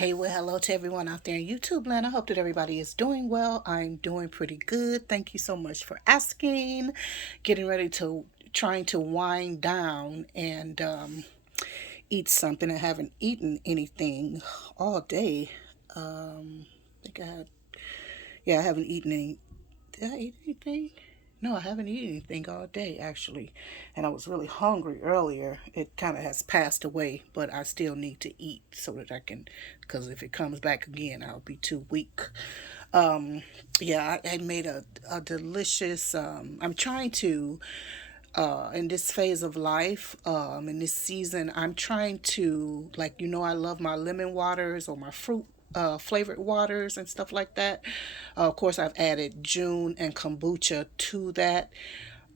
Hey, well, hello to everyone out there in YouTube land. I hope that everybody is doing well. I'm doing pretty good. Thank you so much for asking. Getting ready to trying to wind down and eat something. I haven't eaten anything all day. I think I had, yeah, I haven't eaten any. Did I eat anything? No, I haven't eaten anything all day actually. And I was really hungry earlier. It kind of has passed away, but I still need to eat so that I can, because if it comes back again, I'll be too weak. Um, yeah, I made a delicious, I'm trying to, in this phase of life, in this season, I'm trying to, like, I love my lemon waters or my fruit flavored waters and stuff like that. Of course, I've added June and kombucha to that.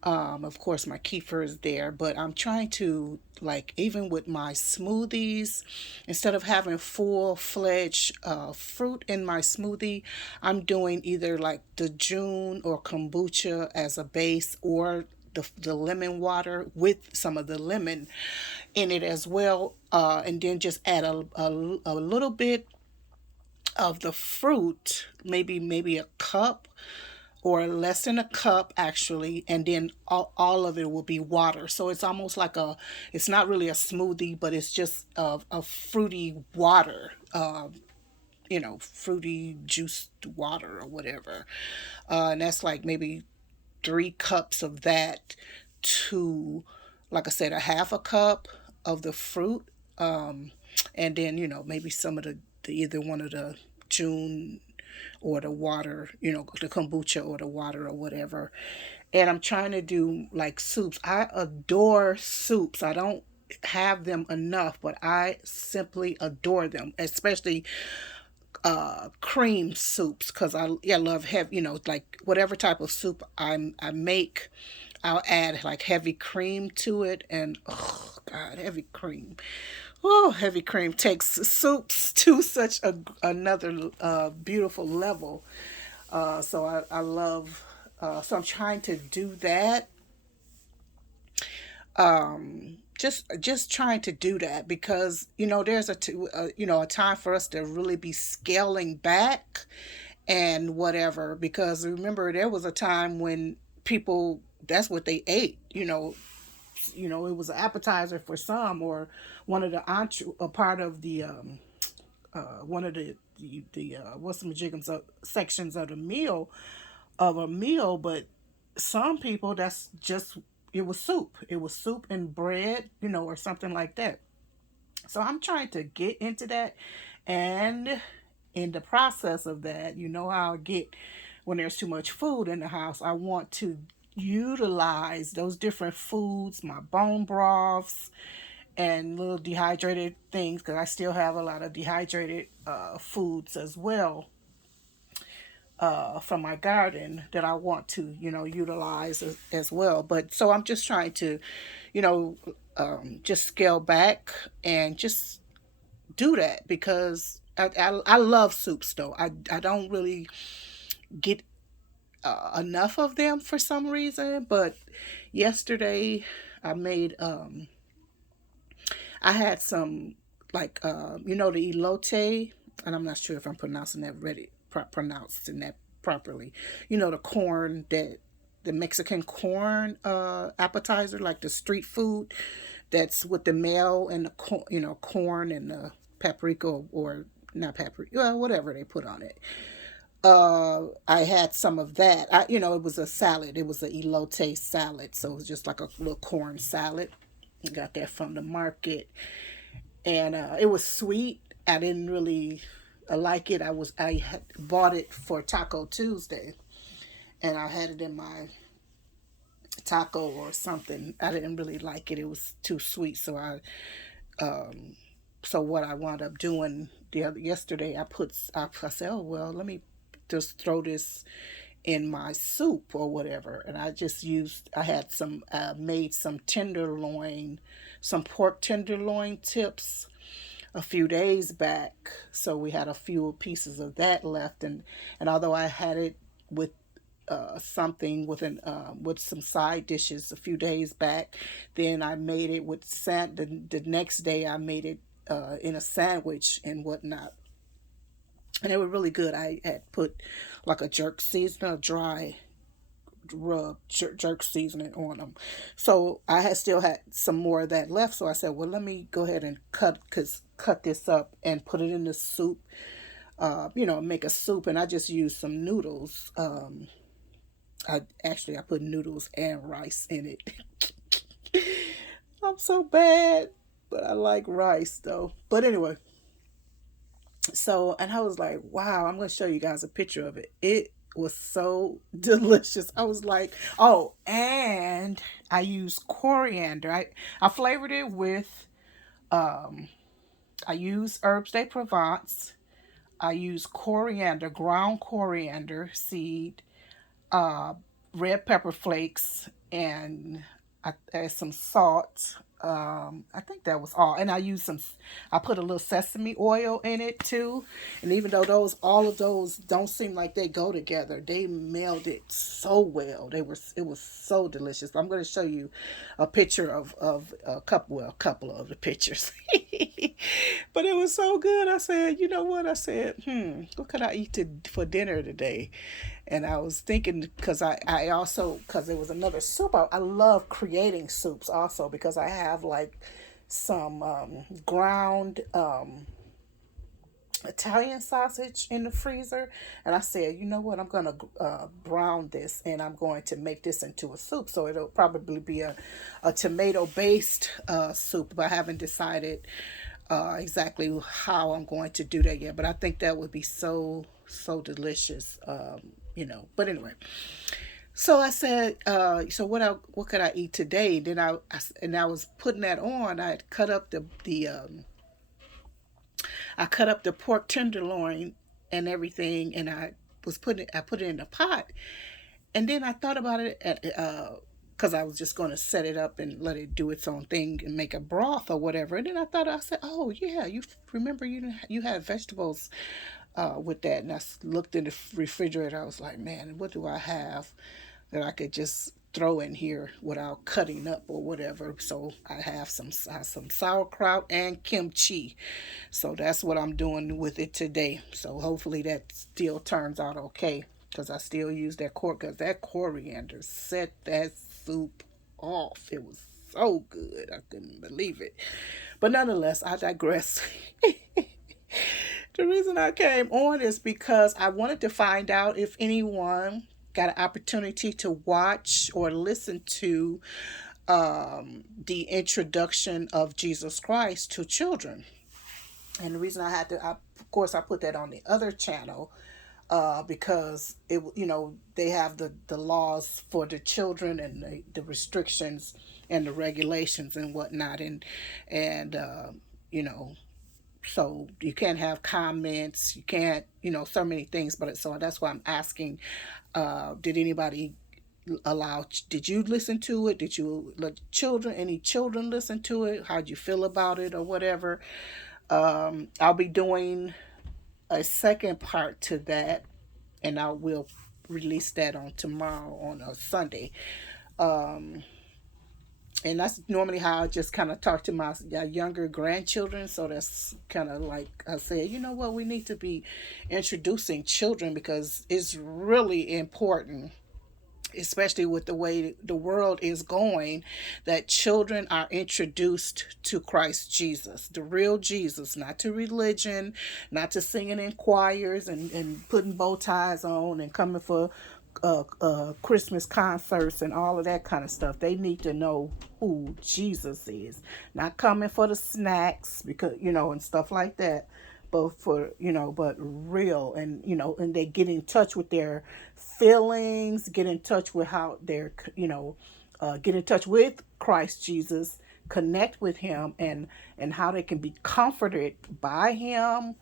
Of course, my kefir is there, but I'm trying to, like, even with my smoothies, instead of having full fledged fruit in my smoothie, I'm doing either like the June or kombucha as a base, or the lemon water with some of the lemon in it as well. And then just add a little bit of the fruit, maybe a cup or less than a cup actually, and then all of it will be water. So it's almost like it's not really a smoothie, but it's just a fruity water, fruity juiced water or whatever. And that's like maybe 3 cups of that to, like I said, a half a cup of the fruit. And then, maybe some of the either one of the June or the water, the kombucha or the water or whatever. And I'm trying to do like soups. I adore soups. I don't have them enough, but I simply adore them, especially cream soups, because I love heavy, like whatever type of soup I make, I'll add like heavy cream to it. And oh god, heavy cream. Oh, heavy cream takes soups to such another beautiful level. So I love. So I'm trying to do that. Just trying to do that because there's a time for us to really be scaling back and whatever. Because remember, there was a time when people, that's what they ate. It was an appetizer for some, or one of the a part of the one of the what's the majigums sections of the meal, of a meal. But some people, that's just, it was soup. It was soup and bread, or something like that. So I'm trying to get into that, and in the process of that, how I get when there's too much food in the house. I want to utilize those different foods, my bone broths and little dehydrated things, because I still have a lot of dehydrated foods as well, from my garden, that I want to, utilize as well. But so I'm just trying to, you know, just scale back and just do that, because I love soups though. I don't really get enough of them for some reason. But yesterday I made, I had some, like, the elote, and I'm not sure if I'm pronouncing that pronouncing that properly. The corn, that the Mexican corn appetizer, like the street food, that's with the mayo and the corn and the paprika, or not paprika, well, whatever they put on it. I had some of that. It was a salad. It was an elote salad, so it was just like a little corn salad. I got that from the market, and it was sweet. I didn't really like it. I had bought it for Taco Tuesday, and I had it in my taco or something. I didn't really like it. It was too sweet, so what I wound up doing yesterday, I said, oh well, let me just throw this in my soup or whatever. And I had made some tenderloin, some pork tenderloin tips a few days back. So we had a few pieces of that left. And although I had it with something with some side dishes a few days back, then I made it with the next day I made it in a sandwich and whatnot. and they were really good. I had put like a jerk seasoning, a dry rub jerk seasoning on them. So I had still had some more of that left. So I said, well, let me go ahead and cut this up and put it in the soup. Make a soup, and I just used some noodles. I put noodles and rice in it. I'm so bad, but I like rice though. But anyway, so, and I was like, wow, I'm going to show you guys a picture of it. It was so delicious. I was like, oh, and I used coriander. I flavored it with, I used herbs de Provence. I used coriander, ground coriander seed, uh, red pepper flakes, and I added some salt. I think that was all. And I put a little sesame oil in it too. And even though all of those don't seem like they go together, they melded so well. It was so delicious. I'm going to show you a picture of a couple of the pictures. But it was so good. I said, you know what? I said, what could I eat for dinner today? And I was thinking, because I also, because there was another soup. I love creating soups also, because I have like some ground Italian sausage in the freezer. And I said, you know what, I'm going to brown this, and I'm going to make this into a soup. So it'll probably be a tomato based soup, but I haven't decided exactly how I'm going to do that yet. But I think that would be so delicious. But anyway, so I said, so what could I eat today? Then I was putting that on. I cut up the pork tenderloin and everything, and I put it in a pot, and then I thought about it because I was just going to set it up and let it do its own thing and make a broth or whatever. And then I said, oh yeah, you remember you had vegetables with that, and I looked in the refrigerator. I was like, man, what do I have that I could just throw in here without cutting up or whatever? So I have some sauerkraut and kimchi. So that's what I'm doing with it today. So hopefully that still turns out okay, because I still use because that coriander set that soup off. It was so good. I couldn't believe it. But nonetheless, I digress. The reason I came on is because I wanted to find out if anyone got an opportunity to watch or listen to the introduction of Jesus Christ to children. And the reason of course, I put that on the other channel because they have the laws for the children, and the restrictions and the regulations and whatnot, and you know so you can't have comments, you can't, so many things. But so that's why I'm asking, did anybody did you listen to it? Did you let any children listen to it? How'd you feel about it or whatever? I'll be doing a second part to that, and I will release that on tomorrow, on a Sunday. And that's normally how I just kind of talk to my younger grandchildren. So that's kind of like I said, you know what, we need to be introducing children, because it's really important, especially with the way the world is going, that children are introduced to Christ Jesus, the real Jesus, not to religion, not to singing in choirs and putting bow ties on and coming for Christmas concerts and all of that kind of stuff. They need to know who Jesus is, not coming for the snacks, because and stuff like that, but real, and they get in touch with their feelings, get in touch with how they're get in touch with Christ Jesus, connect with him, and how they can be comforted by him,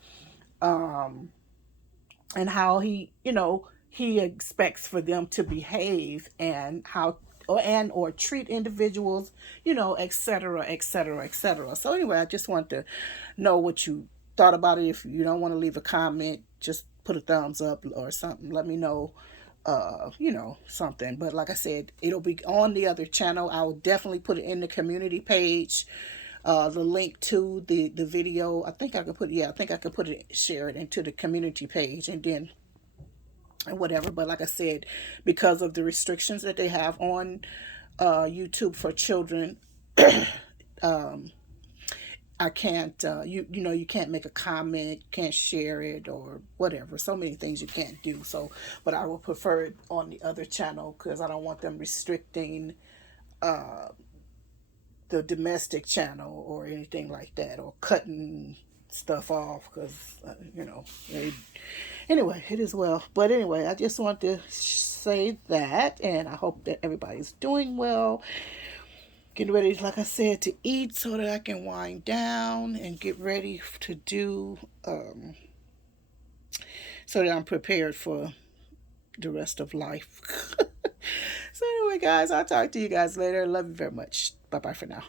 and how he expects for them to behave, and how or treat individuals, et cetera, et cetera, et cetera. So anyway, I just want to know what you thought about it. If you don't want to leave a comment, just put a thumbs up or something. Let me know, something. But like I said, it'll be on the other channel. I will definitely put it in the community page the link to the video. I think I could put, yeah, I think I could put it, share it into the community page, and then whatever. But like I said, because of the restrictions that they have on YouTube for children, I can't, you know, you can't make a comment, you can't share it or whatever. So many things you can't do. So, but I would prefer it on the other channel because I don't want them restricting the domestic channel or anything like that, or cutting stuff off because, you know, anyway, it is well. But anyway, I just want to say that, and I hope that everybody's doing well. Getting ready, like I said, to eat so that I can wind down and get ready to do, so that I'm prepared for the rest of life. So, anyway, guys, I'll talk to you guys later. Love you very much. Bye bye for now.